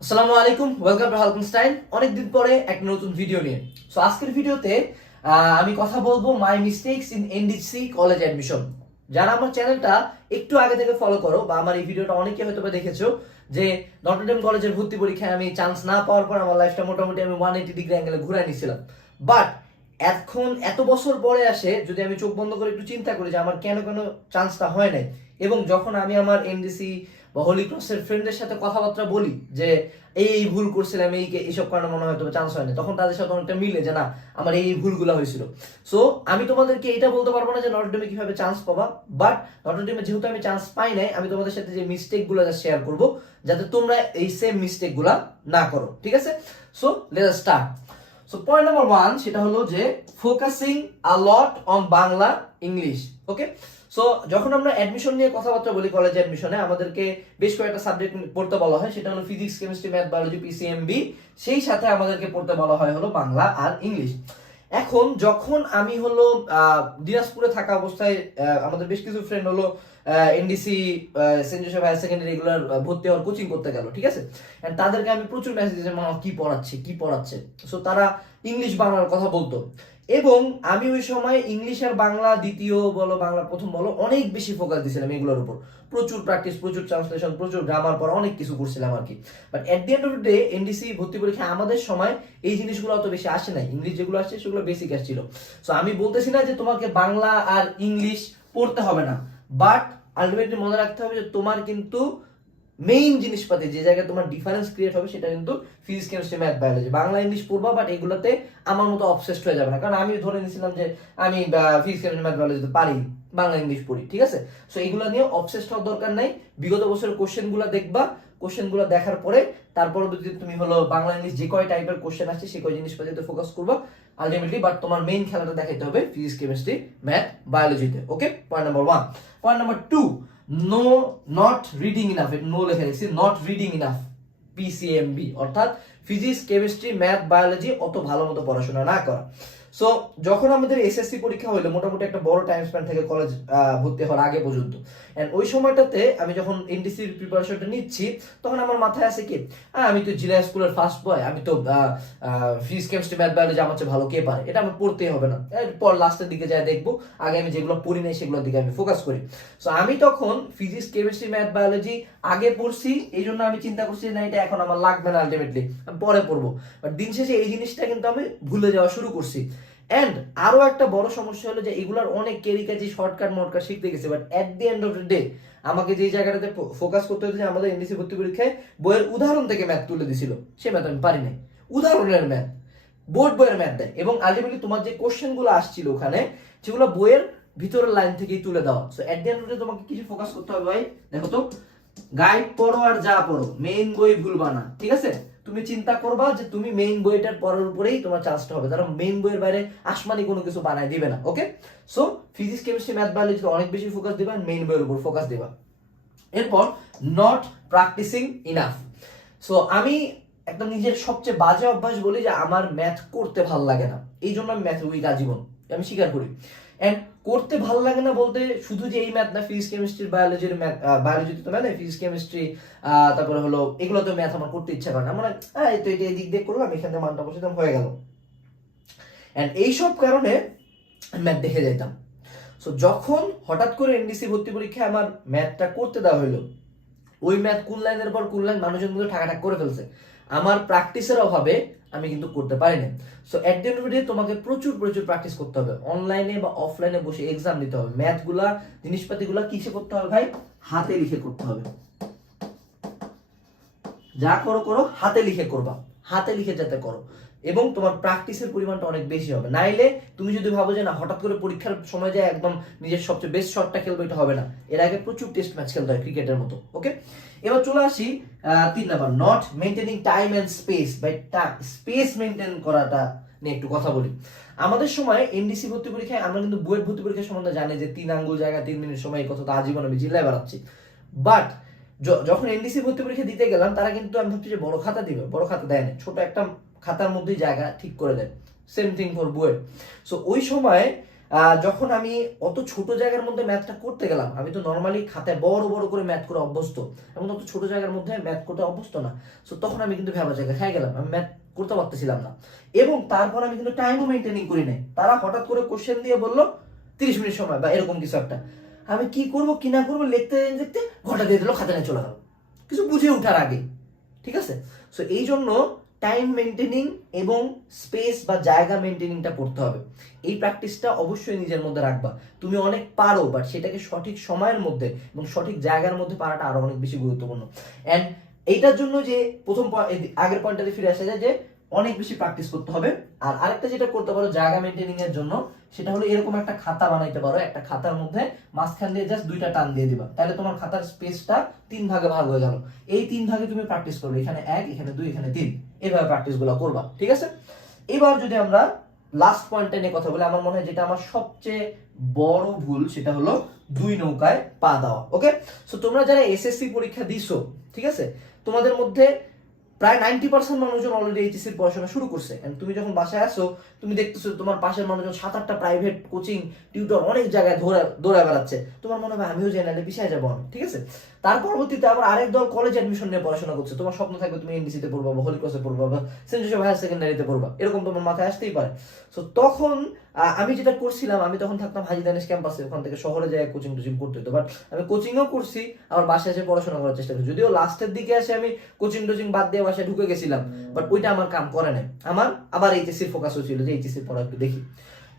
আসসালামু আলাইকুম welcome to হালকনস্টাইন অনেকদিন পরে একটা নতুন ভিডিও নিয়ে। সো আজকের ভিডিওতে আমি কথা বলব my mistakes in NDC college admission যারা আমার চ্যানেলটা একটু আগে থেকে ফলো করো, বা আমার এই ভিডিওটা অনেকে হয়তো দেখেছ, যে নটরডেম কলেজের ভর্তি পরীক্ষায় আমি চান্স না পাওয়ার পর আমার লাইফটা মোটামুটি আমি ওয়ান এইটি ডিগ্রি অ্যাঙ্গেলে ঘুরে নিয়েছিলাম। বাট এখন এত বছর পরে আসে, যদি আমি চোখ বন্ধ করে একটু চিন্তা করি যে আমার কেন কেন চান্সটা হয় নাই এবং যখন আমি আমার এনডিসি বা হোলি ক্রসের ফ্রেন্ডদের সাথে কথাবার্তা বলি যে, এই ভুল করছিলাম, এই এইসব কারণে মনে হয় তোমার চান্স হয়নি। তখন তাদের সাথে অনেকটা মিলে যে, না, আমার এই এই ভুলগুলো হয়েছিল। সো আমি তোমাদেরকে এটা বলতে পারব না যে নটরডেমে কীভাবে চান্স পাবা? বাট নটরডেমে যেহেতু আমি চান্স পাই নাই, আমি তোমাদের সাথে যে মিস্টেকগুলো যা শেয়ার করব, যাতে তোমরা এই সেম মিস্টেকগুলো না করো। ঠিক আছে? So let start so point number one সেটা হলো যে focusing a lot lot on Bangla English okay so যখন আমরা অ্যাডমিশন নিয়ে কথাবার্তা বলি কলেজ অ্যাডমিশনে আমাদেরকে বেশ কয়েকটা সাবজেক্ট পড়তে বলা হয়। সেটা হলো physics chemistry math biology PCMB সেই সাথে আমাদেরকে পড়তে বলা হয় হলো বাংলা আর ইংলিশ এখন যখন আমি হলো দিনাজপুরে থাকা অবস্থায় আমাদের বেশ কিছু ফ্রেন্ড হলো NDC Saint Joseph Higher Secondary regular ভর্তি হওয়ার কোচিং করতে গেল, ঠিক আছে? তাদেরকে আমি প্রচুর মেসেজ দিয়েছি, মা, কি পড়াচ্ছে কি পড়াচ্ছে? সো তারা ইংলিশ বাংলার কথা বলতো। এবং আমি ওই সময় ইংলিশ আর বাংলা দ্বিতীয় বলো, বাংলা প্রথম বলো অনেক বেশি ফোকাস দিয়েছিলাম এগুলোর উপর। প্রচুর প্র্যাকটিস প্রচুর ট্রান্সলেশন প্রচুর গ্রামার পর অনেক কিছু করছিলাম আর কি। But at the end of day NDC ভর্তি পরীক্ষা আমাদের সময় এই জিনিসগুলো অত বেশি আসে নাই। ইংলিশ যেগুলো আসছে সেগুলো বেসিক আসছিল। সো আমি বলতেছি না যে তোমাকে বাংলা আর ইংলিশ পড়তে হবে না। বাট আলটিমেটলি মনে রাখতে হবে যে তোমার কিন্তু মেইন জিনিসপাতি, যে জায়গায় তোমার ডিফারেন্স ক্রিয়েট হবে, সেটা কিন্তু physics chemistry math biology Bangla English পড়বা বাট এগুলোতে আমার মতো অবসেসড হয়ে যাবে না। কারণ আমি ধরে নিয়েছিলাম যে আমি ফিজিক্স কেমিস্ট্রি ম্যাথ বায়োলজিতে পারি, বাংলা ইংলিশ পড়ি, ঠিক আছে? সো এগুলো নিয়ে অবসেসড হওয়ার দরকার নাই। বিগত বছরের কোশ্চেনগুলো দেখবা। কোশ্চেনগুলো দেখার পরে তারপর যদি তুমি হলো বাংলা ইংলিশ যে কয় টাইপের কোশ্চেন আসছে, সে কয় জিনিসপাতিতে ফোকাস করবা। আলটিমেটলি বাট তোমার মেইন খেলাটা দেখাইতে হবে physics chemistry math বায়োলজিতে okay point number one point number two no not reading enough no লেখা দেখছি নট রিডিং ইনাফ পিসিএমবি অর্থাৎ ফিজিক্স কেমিস্ট্রি ম্যাথ বায়োলজি অত ভালো মতো পড়াশোনা না করা। সো যখন আমাদের এসএসসি পরীক্ষা হইল, মোটামুটি একটা বড় টাইম স্প্যান থেকে কলেজ ভর্তি হওয়ার আগে পর্যন্ত। এন্ড ওই সময়টাতে আমি যখন এনডিসির প্রিপারেশনটা নিচ্ছি, তখন আমার মাথায় আছে কি? আমি তো জিলা স্কুলের ফার্স্ট বয় আমি তো ফিজিক্স কেমিস্ট্রি ম্যাথ বায়োলজি আমার চেয়ে ভালো, কে পারে? এটা আমার পড়তেই হবে না। এরপর লাস্টের দিকে যাই দেখব, আগে আমি যেগুলো পড়ি নাই সেগুলোর দিকে আমি ফোকাস করি। সো আমি তখন ফিজিক্স কেমিস্ট্রি ম্যাথ বায়োলজি আগে পড়ছি, এই জন্য আমি চিন্তা করছি না, এটা এখন আমার লাগবে না আলটিমেটলি পরে পড়ব। বাট দিন শেষে এই জিনিসটা কিন্তু আমি ভুলে যাওয়া শুরু করছি। এন্ড আরও একটা বড় সমস্যা হলো যে এগুলার অনেক কেরি কাজি শর্টকাট মটকাট শিখতে গেছে but at the end of the day আমাকে যে জায়গাটাতে ফোকাস করতে হচ্ছে আমাদের এনডিসি ভর্তি পরীক্ষায় বইয়ের উদাহরণ থেকে ম্যাথ তুলে দিছিল সে ম্যাথ আমি পারি নাই। উদাহরণের ম্যাথ বোর্ড বইয়ের ম্যাথ দেয় এবং আলটিমেটলি তোমার যে কোশ্চেনগুলো আসছিল ওখানে, সেগুলো বইয়ের ভিতরের লাইন থেকেই তুলে দেওয়া। So at the end of the তোমাকে কিছু ফোকাস করতে হবে ভাই। দেখো তো গাইড পড়ো আর যা পড়ো মেইন বই ভুলবা না, ঠিক আছে? তুমি চিন্তা করবা যে তুমি মেইন বইটার পড়ার উপরেই তোমার চান্সটা হবে। তারা মেইন বইয়ের বাইরে আসমানি কোনো কিছু বানায় দিবে না okay so physics chemistry math বায়োলজিতে অনেক বেশি ফোকাস দিবা মেইন বইয়ের উপর ফোকাস দিবা। এরপর নট প্র্যাকটিসিং ইনাফ সো আমি একদম নিজের সবচেয়ে বাজে অভ্যাস বলি যে আমার ম্যাথ করতে ভালো লাগে না। এই জন্য আমি ম্যাথ উইক আজীবন। আমি স্বীকার করি। এন্ড করতে ভালো লাগে না বলতে শুধু যে এই ম্যাথ না ফিজিক্স কেমিস্ট্রি বায়োলজির ম্যাথ বায়োলজিতে তো ম্যাথ ফিজিক্স কেমিস্ট্রি তারপরে হলো এগুলো তো ম্যাথ আমার করতে ইচ্ছা করে না। মানে হ্যাঁ এই তো এটা এদিক দিয়ে করলাম এখানে মানটা বসে দিলাম, হয়ে গেল। এন্ড এইসব কারণে ম্যাথ দেখে যেতাম সো যখন হঠাৎ করে এনডিসি ভর্তি পরীক্ষায় আমার ম্যাথটা করতে দেওয়া হলো ওই ম্যাথ কোন লাইনের পর কোন লাইন মানুষজন কিন্তু ঠাকাঠাক করে ফেলছে আমার প্র্যাকটিসের অভাবে আমি কিন্তু করতে পারিনি। সো এট দি তোমাকে প্রচুর প্রচুর প্র্যাকটিস করতে হবে। অনলাইনে বা অফলাইনে বসে এক্সাম দিতে হবে। ম্যাথগুলা জিনিসপাতিগুলা কিসে করতে হবে ভাই? হাতে লিখে করতে হবে। যা করো করো, হাতে লিখে করবা। হাতে লিখে যাতে করো। এবং তোমার প্র্যাকটিসের পরিমাণটা অনেক বেশি হবে। নাইলে তুমি যদি ভাবো যে না, হঠাৎ করে পরীক্ষার সময় যায় একদম নিজের সবচেয়ে বেস্ট শটটা খেলবে, এটা হবে না। এর আগে প্রচুর টেস্ট ম্যাচ খেলতে হয় ক্রিকেটের মতো ওকে এবার চলে আসি তিন number not maintaining time and space by space maintain করাটা নিয়ে একটু কথা বলি। আমাদের সময় এনডিসি ভর্তি পরীক্ষায়, আমরা কিন্তু বইয়ের ভর্তি পরীক্ষার সম্বন্ধে জানি যে তিন আঙ্গুল জায়গা, তিন মিনিট সময়, এই কথা তো আজীবন আমি জিল্লায় বেড়াচ্ছি। বাট যখন এনডিসি ভর্তি পরীক্ষা দিতে গেলাম, তারা কিন্তু আমি ভাবছি যে বড় খাতা দিবে, বড় খাতা দেয় না ছোট একটা খাতার মধ্যেই জায়গা ঠিক করে দেয়। সেম থিং ফর বইয়ের সো ওই সময় যখন আমি অত ছোট জায়গার মধ্যে ম্যাথটা করতে গেলাম, আমি তো নর্মালি খাতায় বড় বড় করে ম্যাথ করে অভ্যস্ত এবং অত ছোট জায়গার মধ্যে ম্যাথ করতে অভ্যস্ত না। সো তখন আমি কিন্তু ভেবা জায়গা খাই গেলাম, আমি ম্যাথ করতে পারতেছিলাম না। এবং তারপর আমি কিন্তু টাইমও মেনটেনিং করি নাই। তারা হঠাৎ করে কোশ্চেন দিয়ে বলল, তিরিশ মিনিট সময় বা এরকম কিছু একটা। আমি কি করব, কি না করব, লিখতে লিখতে ঘটা দিয়ে দিল খাতা নিয়ে চলে গেল। কিছু বুঝে ওঠার আগে, ঠিক আছে? সো এই জন্য টাইম মেনটেনিং এবং স্পেস বা জায়গা মেনটেনিংটা করতে হবে। এই প্র্যাকটিসটা অবশ্যই নিজের মধ্যে রাখবা। তুমি অনেক পারো বাট সেটাকে সঠিক সময়ের মধ্যে এবং সঠিক জায়গার মধ্যে পারাটা আরও অনেক বেশি গুরুত্বপূর্ণ। অ্যান্ড এইটার জন্য যে প্রথম আগের পয়েন্টটাতে ফিরে আসা যায় যে অনেক বেশি প্র্যাকটিস করতে হবে। আর আরেকটা যেটা করতে পারো জায়গা মেনটেনিং এর জন্য, সেটা হলো এরকম একটা খাতা বানাইতে পারো। একটা খাতার মধ্যে মাঝখান দিয়ে জাস্ট দুইটা টান দিয়ে দিবা। তাহলে তোমার খাতার স্পেসটা তিন ভাগে ভাগ হয়ে গেল। এই তিন ভাগে তুমি প্র্যাকটিস করবে। এখানে এক, এখানে দুই, এখানে তিন। প্র্যাকটিসগুলো করবা। ঠিক আছে? এবার যদি আমরা লাস্ট পয়েন্টটা নিয়ে কথা বলি, আমার মনে হয় যেটা আমার সবচেয়ে বড় ভুল, সেটা হলো দুই নৌকায় পা দেওয়া। ওকে সো তোমরা যারা এসএসসি পরীক্ষা দিছো, ঠিক আছে? তোমাদের মধ্যে প্রায় নাইনটি পার্সেন্ট মানুষজন অলরেডি এইচএসসির পড়াশোনা শুরু করছে। তুমি যখন বাসায় আসো, তুমি দেখতেছো তোমার পাশের মানুষজন সাত আটটা প্রাইভেট কোচিং টিউটর অনেক জায়গায় ধরে দৌড়ে বেড়াচ্ছে। তোমার মনে হবে আমিও নাহলে পিছিয়ে যাব আমি, ঠিক আছে? তার পরবর্তীতে আবার আরেক দল কলেজ অ্যাডমিশন নিয়ে পড়াশোনা করছে। তোমার স্বপ্ন থাকবে তুমি এনডিসিতে পড়বা বা হলিক্রসে পড়বা বা সেন্ট জোসেফ হায়ার সেকেন্ডারিতে পড়বা। এরকম তোমার মাথায় আসতেই পারে। সো তখন আমি যেটা করছিলাম, আমি তখন থাকতাম হাজি দানিশ ক্যাম্পাসে, ওখান থেকে শহরে যাই কোচিং টোচিং করতে হতো বাট আমি কোচিংও করছি, আবার বাসায় এসে পড়াশোনা করার চেষ্টা করছি। যদিও লাস্টের দিকে এসে আমি কোচিং টোচিং বাদ দিয়ে বাসায় ঢুকে গেছিলাম বাট ওইটা আমার কাম করে নাই। আমার আবার এইচএসসির ফোকাস হচ্ছিল যে এইচএসসির পড়া একটু দেখি।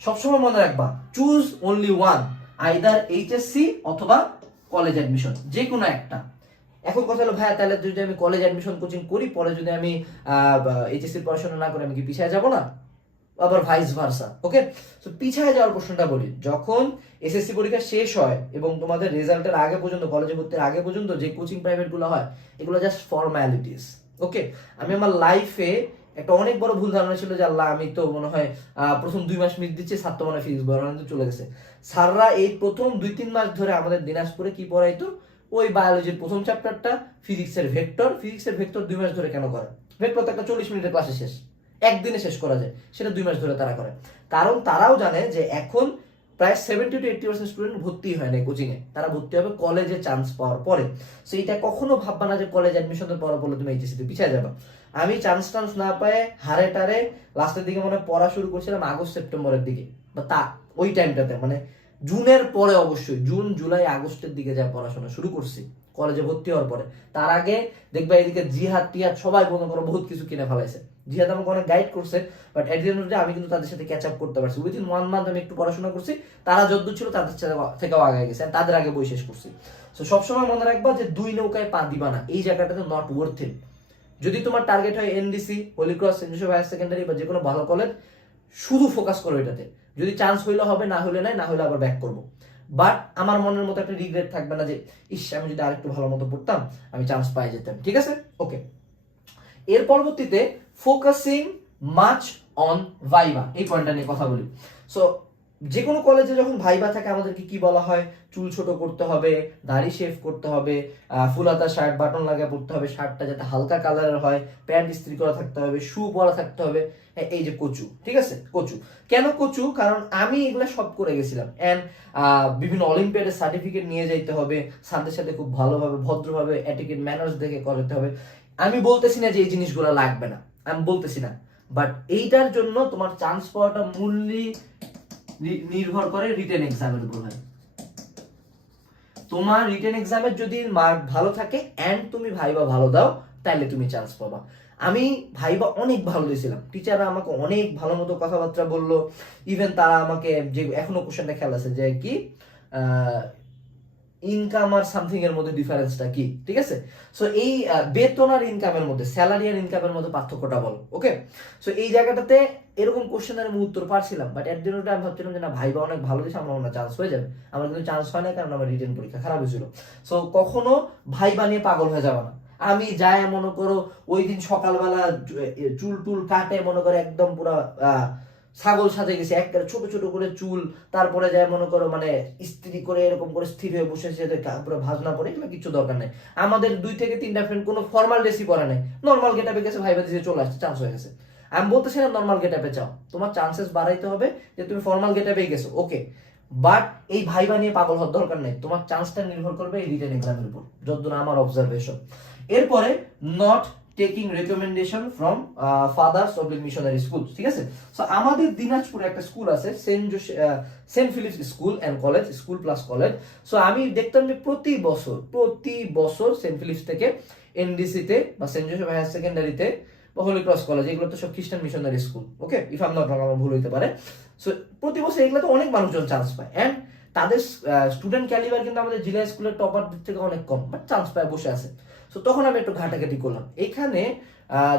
সবসময় মনে রাখবা choose only one either HSC অথবা কলেজ অ্যাডমিশন যে কোনো একটা। এখন কথা হলো, ভাইয়া, তাহলে যদি আমি কলেজ অ্যাডমিশন কোচিং করি, পরে যদি আমি এইচএসসি পড়াশোনা না করে আমি কি পিছিয়ে যাব না? আবার ভাইস ভার্সা ওকে তো পিছায় যাওয়ার প্রশ্নটা বলি, যখন এসএসসি পরীক্ষা শেষ হয় এবং তোমাদের রেজাল্টের আগে পর্যন্ত কলেজে ভর্তির আগে পর্যন্ত যে কোচিং প্রাইভেটগুলো হয়, এগুলো জাস্ট ফর্ম্যালিটিস ওকে আমি আমার লাইফে একটা অনেক বড় ভুল ধারণা ছিল যে আল্লাহ, আমি তো মনে হয় প্রথম দুই মাস মিস দিচ্ছি তো মনে ফিজিক্স বরাবর চলে গেছে। স্যাররা এই প্রথম দুই তিন মাস ধরে আমাদের দিনাজপুরে কি পড়াইতো? ওই বায়োলজির প্রথম চ্যাপ্টারটা ফিজিক্সের ভেক্টর ফিজিক্সের ভেক্টর দুই মাস ধরে কেন করে? ভেক্টর তো একটা চল্লিশ মিনিটের ক্লাসে শেষ। একদিনে শেষ করা যায়, সেটা দুই মাস ধরে তারা করে। কারণ তারাও জানে যে এখন প্রায় seventy two eighty percent student ভর্তি হয় না কোচিং এ। তারা ভর্তি হবে কলেজে চান্স পাওয়ার পরে। সো এটা কখনো ভাববা না যে কলেজ অ্যাডমিশনের পর বলে তুমি এইচএসসি তে পিছিয়ে যাবে। আমি চান্স টান্স না পায়ে হারে টারে লাস্টের দিকে মনে পড়া শুরু করছিলাম আগস্ট, সেপ্টেম্বরের দিকে। বা তা, ওই টাইমটাতে মানে জুনের পরে অবশ্যই, জুন, জুলাই, আগস্টের দিকে যা পড়াশোনা শুরু করছি, কলেজে ভর্তি হওয়ার পরে। তার আগে দেখবা এদিকে জিহাদ, টিহাদ সবাই মনে করো বহুত কিছু কিনে ফেলাইছে। জিহাদ আমাকে অনেক গাইড করছে বাট এট দি আমি কিন্তু তাদের সাথে ক্যাচ আপ করতে পারছি। উইদিন ওয়ান মান্থ আমি একটু পড়াশোনা করছি, তারা যদ্দূর ছিল তাদের থেকেও আগে গেছে তাদের আগে বই শেষ করছি। তো সবসময় মনে রাখবা যে দুই নৌকায় পা দিবা না, এই জায়গাটাতে নট ওয়ার্থ ইট যদি তোমার টার্গেট হয় NDC Holy Cross Saint Higher Secondary বা যে কোনো ভালো কলেজ শুধু ফোকাস করো এটাতে। যদি চান্স হইলে হবে, না হলে নাই, না হলে আবার ব্যাক করব। বাট আমার মনের মতো একটা রিগ্রেট থাকবে না যে, ইস, আমি যদি আরেকটু ভালো মতো পড়তাম, আমি চান্স পাই যেতাম। ঠিক আছে? ওকে এর পরবর্তীতে ফোকাসিং মাচ অন ভাইবা এই পয়েন্টটা নিয়ে কথা বলি। সো যে কোনো কলেজে যখন ভাইবা থাকে আমাদেরকে কি বলা হয়? চুল ছোট করতে হবে দাড়ি শেভ করতে হবে আহ, ফুল হাতা শার্ট বাটন লাগিয়ে পড়তে হবে শার্টটা যাতে হালকা কালারের হয় প্যান্ট ইস্ত্রি করা থাকতে হবে শু পরা থাকতে হবে হ্যাঁ, এই যে কচু ঠিক আছে? কচু। কেন কচু? কারণ আমি এগুলো সব করে গেছিলাম। অ্যান্ড বিভিন্ন অলিম্পিয়াডের সার্টিফিকেট নিয়ে যাইতে হবে স্যারদের সাথে খুব ভালোভাবে ভদ্রভাবে অ্যাটিকেট ম্যানার্স দেখে করাতে হবে। আমি বলতেছি না যে এই জিনিসগুলো লাগবে না আমি বলতেছি না। বাট এইটার জন্য তোমার চান্স পাওয়াটা মূল্যই নির্ভর করে রিটেন এক্সামের উপর তোমার রিটেন এক্সামের যদি মার্ক ভালো থাকে অ্যান্ড তুমি ভাইবা ভালো দাও তাহলে তুমি চান্স পাবা। আমি ভাইবা অনেক ভালো দিয়েছিলাম। টিচাররা আমাকে অনেক ভালো মতো কথাবার্তা বলল। ইভেন তারা আমাকে যে এখনও কোশ্চেনটা খেয়াল আছে যে কি ইনকাম আর সামথিং এর মধ্যে ডিফারেন্সটা কি? ঠিক আছে? সো এই বেতন আর ইনকামের মধ্যে স্যালারি আর ইনকামের মধ্যে পার্থক্যটা বলো ওকে সো এই জায়গাটাতে এরকম কোশ্চেনের আমি উত্তর পারছিলাম বাট এর জন্য আমি ভাবছিলাম যে না ভাইবা অনেক ভালো দিয়েছে আমার মনে চান্স হয়ে যাবে। আমার কিন্তু চান্স হয় না কারণ আমার রিটেন পরীক্ষা খারাপ হয়েছিল। সো কখনো ভাইবা নিয়ে পাগল হয়ে যাবে না। আমি যাই, মনে করো, ওই দিন সকালবেলা চুল টুল কাটে, মনে করো, একদম পুরো ছাগল সাজে গেছে একটা ছোট ছোট করে চুল, তারপরে যায় মনে করো মানে ইস্ত্রি করে এরকম করে স্থির হয়ে বসে সে পুরো ভাজনা পরে, এগুলো কিছু দরকার নেই। আমাদের দুই থেকে তিনটা ফ্রেন্ড কোনো ফর্মাল ড্রেসই পরে নাই। নর্মাল গেটাপে গেছে ভাইবা দিয়ে চলে আসছে চান্স হয়ে গেছে। আমি বলতেছি না নর্মাল গেটআপে চাও তোমার চান্সেস বাড়াইতে হবে যে তুমি ফর্মাল গেটআপেই গেছো ওকে বাট এই ভাই বানিয়ে পাগল হওয়ার দরকার নেই, তোমার চান্সটা নির্ভর করবে এই রিটেন এক্সামের উপর, যতদূর আমার অবজারভেশন এরপরে not taking recommendation from fathers of missionary school ঠিক আছে? সো আমাদের দিনাজপুরে একটা স্কুল আছে Saint Saint Philips school and college school plus college so আমি দেখতাম যে প্রতি বছর প্রতি বছর সেন্ট ফিলিপস থেকে এনডিসিতে বা সেন্ট জোসেফ হায়ার সেকেন্ডারিতে বা হোলি ক্রস কলেজ এগুলো তো সব খ্রিস্টান missionary school okay if am not আমার ভুল হইতে পারে। সো প্রতি বছর এগুলো তো অনেক মানুষজন চান্স পায়। অ্যান্ড তাদের স্টুডেন্ট ক্যালিবার কিন্তু আমাদের জেলা স্কুলের টপার থেকে অনেক কম বাট চান্স পায়, বসে আছে। সো তখন আমি একটু ঘাটাঘাটি করলাম। এখানে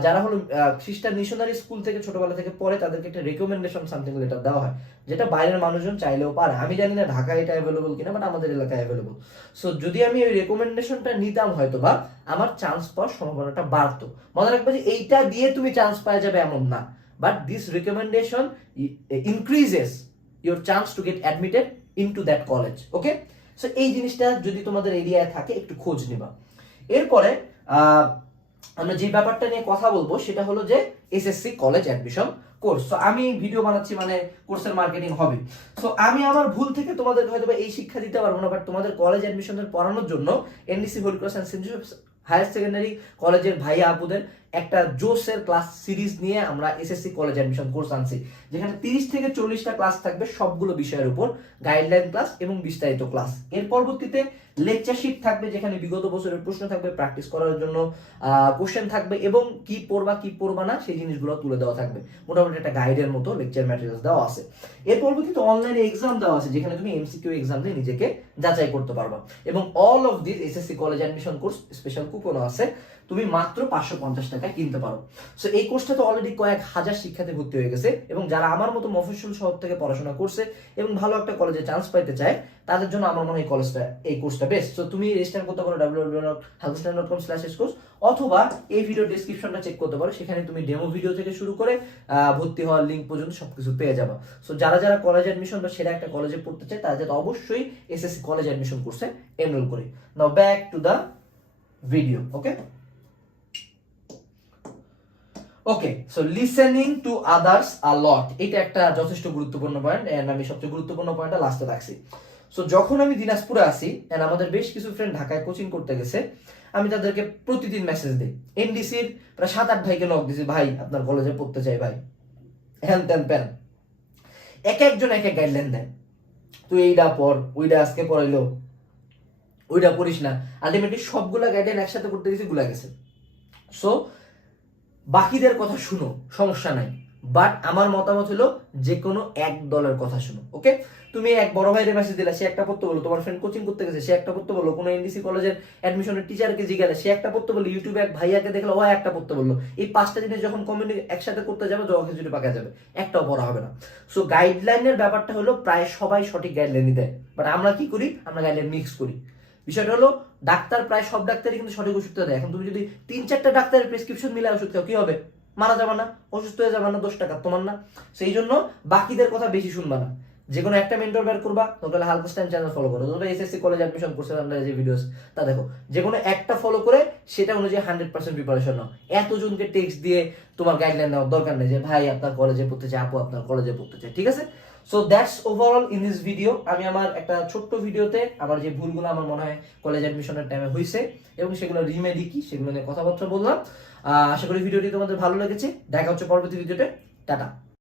যারা হলো খ্রিস্টান মিশনারি স্কুল থেকে ছোটবেলা থেকে পড়ে, তাদেরকে একটা রেকমেন্ডেশন সামথিং লেটার দেওয়া হয়, যেটা বাইরের মানুষজন চাইলেও পারে। আমি জানি না ঢাকায় এটা অ্যাভেলেবল কিনা বাট আমাদের এলাকায় অ্যাভেলেবল সো যদি আমি ওই রেকমেন্ডেশনটা নিতাম হয়তো বা আমার চান্স পাওয়ার সম্ভাবনাটা বাড়তো। মনে রাখবে যে এইটা দিয়ে তুমি চান্স পাওয়া যাবে এমন না। But this recommendation increases your chance to get admitted into that college okay so এই জিনিসটা যদি তোমাদের এরিয়ায় থাকে, একটু খোঁজ নিবা। এরপরে আমরা যে ব্যাপারটা নিয়ে কথা বলব সেটা হলো যে এসএসসি কলেজ অ্যাডমিশন কোর্স তো আমি ভিডিও বানাচ্ছি মানে কোর্সের মার্কেটিং হবে। সো আমি আমার ভুল থেকে তোমাদের হয়তো এই শিক্ষা দিতে পারব না বাট তোমাদের কলেজ অ্যাডমিশনের পড়ানোর জন্য NDC Holy Cross and Higher Secondary কলেজের ভাইয়া আপুদের একটা জোসের ক্লাস সিরিজ নিয়ে আমরা এসএসসি কলেজ অ্যাডমিশন কোর্স আনছি, যেখানে তিরিশ থেকে চল্লিশটা ক্লাস থাকবে সবগুলো বিষয়ের উপর গাইডলাইন ক্লাস এবং বিস্তারিত ক্লাস এর পরবর্তীতে লেকচারশিট থাকবে, যেখানে বিগত বছরের প্রশ্ন থাকবে প্র্যাকটিস করার জন্য কোশ্চেন থাকবে এবং কি পড়বা কি পড়বা না, সেই জিনিসগুলো তুলে দেওয়া থাকবে। মোটামুটি একটা গাইডের মতো লেকচার ম্যাটেরিয়ালস দেওয়া আছে। এর পরবর্তীতে অনলাইনে এক্সাম দেওয়া আছে, যেখানে তুমি এমসিকিউ এক্সাম দিয়ে নিজেকে যাচাই করতে পারবা। এবং all of this SSC college admission course special কুপনও আছে। তুমি মাত্র পাঁচশো পঞ্চাশ টাকায় কিনতে পারো। সো এই কোর্সটা তো অলরেডি কয়েক হাজার শিক্ষার্থী ভর্তি হয়ে গেছে এবং যারা আমার মতো মফস্বল শহর থেকে পড়াশোনা করছে এবং ভালো একটা কলেজে চান্স পাইতে চায়, তাদের জন্য আমার মনে হয় কলেজটা এই কোর্সটা বেস্ট সো তুমি রেজিস্টার করতে পারো ডাব্লিউ হালস্টান ডট কম স্ল্যাশ কোর্স অথবা এই ভিডিও ডিসক্রিপশনটা চেক করতে পারো, সেখানে তুমি ডেমো ভিডিও থেকে শুরু করে ভর্তি হওয়ার লিঙ্ক পর্যন্ত সবকিছু পেয়ে যাবে। সো যারা যারা কলেজ অ্যাডমিশন বা সেরা একটা কলেজে পড়তে চায়, তারা যাতে অবশ্যই এসএসসি কলেজ অ্যাডমিশন কোর্সে এনরোল করে। Now back to the video okay okay so listening to others a lot এটা একটা যথেষ্ট গুরুত্বপূর্ণ পয়েন্ট এন্ড আমি সবচেয়ে গুরুত্বপূর্ণ পয়েন্টটা লাস্টে রাখছি। সো যখন আমি দিনাজপুরে আসি এন্ড আমাদের বেশ কিছু ফ্রেন্ড ঢাকায় কোচিং করতে গেছে, আমি তাদেরকে প্রতিদিন মেসেজ দিই। এনডিসির প্রায় সাত, আট ভাইকে নক দিছি, ভাই, আপনার কলেজে পড়তে চাই, ভাই। হ্যান ত্যান প্যান। এক একজন এক এক গাইডলাইন দেয়। তুই এইটা পড় ওইটা আজকে পড়াইলো ওইটা পড়িস না। আলটিমেটলি সবগুলা গাইডলাইন একসাথে করতে গেছি, গুলা গেছে। সো বাকিদের কথা শুনো, সমস্যা নাই। বাট আমার মতামত হলো যে কোনো এক দলের কথা শুনো ওকে তুমি এক বড় ভাইয়ের মেসেজ দিলে, সে একটা পড়তে বলো তোমার ফ্রেন্ড কোচিং করতে গেছে, সে একটা পড়তে বলল, কোনো এনডিসি কলেজের অ্যাডমিশনের টিচারকে জিজ্ঞাসা সে একটা পড়তে বলল ইউটিউবে এক ভাইয়াকে দেখল, ও একটা পড়তে বলল। এই পাঁচটা জিনিস যখন কমিউনি একসাথে করতে যাবে জবা খিচুড়ি পাকা যাবে, একটাও পড়া হবে না। সো গাইডলাইনের ব্যাপারটা হলো প্রায় সবাই সঠিক গাইডলাইনই দেয়। বাট আমরা কি করি? আমরা গাইডলাইন মিক্স করি। বিষয়টা হলো, ডাক্তার প্রায় সব ডাক্তারই কিন্তু সঠিক ওষুধটা দেয়। এখন তুমি যদি তিন, চারটা ডাক্তারের প্রেসক্রিপশন মিলে ওষুধ খাও, কি হবে? মারা যাবে না, অসুস্থ হয়ে যাবে না, দশ টাকা, তোমার না। সেই জন্য বাকিদের কথা বেশি শুনবা না। যে কোনো একটা মেন্টর বের করবা, তোমরা হালকা স্ট্যান্ড চ্যানেল ফলো করো। তোমরা এসএসসি কলেজ অ্যাডমিশন করছে আমরা যে ভিডিওস তা দেখো। যে কোনো একটা ফলো করে, সেটা অনুযায়ী হান্ড্রেড পার্সেন্ট প্রিপারেশন নাও। এতজনকে টেক্সট দিয়ে তোমার গাইডলাইন নেওয়ার দরকার নেই যে, ভাই, আপনার কলেজে পড়তে চাই, আপু, আপনার কলেজে পড়তে চাই। ঠিক আছে? So that's overall in this video আমি আমার একটা ছোট্ট ভিডিওতে আমার যে ভুলগুলো আমার মনে হয় কলেজ অ্যাডমিশনের টাইমে হয়েছে এবং সেগুলো রিমেডি কি সেগুলো নিয়ে কথাবার্তা বললাম। আশা করি ভিডিওটি তোমাদের ভালো লেগেছে। দেখা হচ্ছে পরবর্তী ভিডিওতে টাটা।